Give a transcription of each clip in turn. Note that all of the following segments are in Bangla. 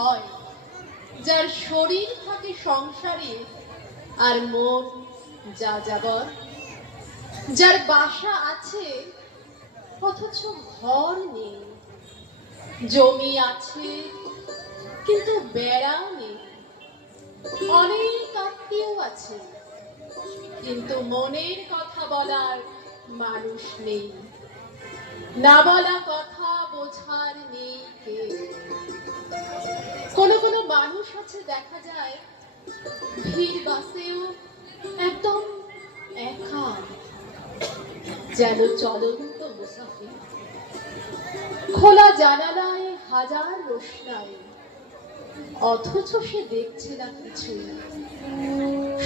হয়, যার শরীর থাকে সংসারে আর মন যা যাবর, যার বাসা আছে অথচ ঘর নেই, জমি আছে কিন্তু বেড়া নেই, অনেক আত্মীয় আছে কিন্তু মনের কথা বলার মানুষ নেই, না বলা কথা বোঝার নেই কে। কোনো কোনো মানুষ আছে দেখা যায় ভিড় বাসেও একদম একা, যেন চলন্ত মুসাফির। খোলা জানালায় হাজার রোশনাই, অথচ সে দেখছে না কিছু।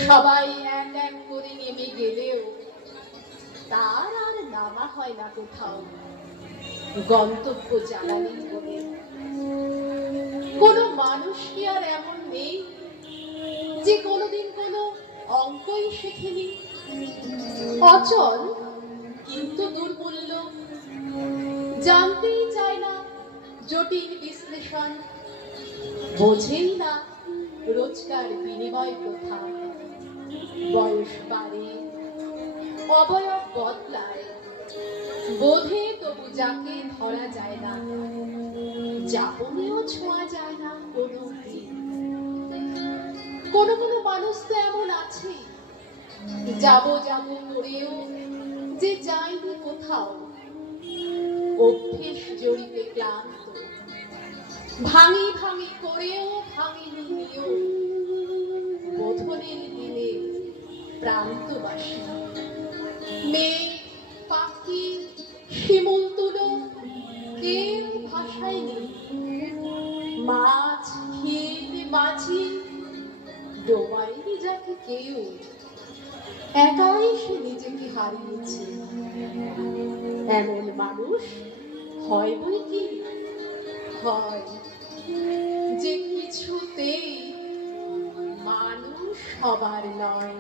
সবাই এক এক করে নেমে গেলেও তার আর নামা হয় না কোথাও, গন্তব্য জানা নেই বলে। কোনো মানুষ কি আর এমন নেই যে কোনোদিন কোনো অঙ্কই শেখেনি? অচল কিন্তু দুর্মূল্য, জানতেই চায় না জটিল বিশ্লেষণ, বোঝেই না রোজকার বিনিময় প্রথা। বয়স বাড়ে, অবয়ব বদলায়, বোধে তবু যাকে ধরা যায় না, যাপনেও ছোঁয়া যায় না কোনো দিন। কোনো কোনো মানুষ তো এমন আছে যাবো যাবো করেও যে যায়নি কোথাও, অভ্যেস জড়িতে ক্লান্ত, ভাঙি ভাঙি করেও ভাঙিনি নিয়ম, বোধনের দিনে প্রান্তবাসী। মেয়ে পাখি শিমুল তুলো কেউ ভাসায়নি, মাছ ক্ষীর মাঝি ডোবায়নি যাকে কেউ, একাই সে নিজেকে হারিয়েছে। এমন মানুষ হয় বই কি হয়, যে কিছুতেই মানুষ হবার নয়।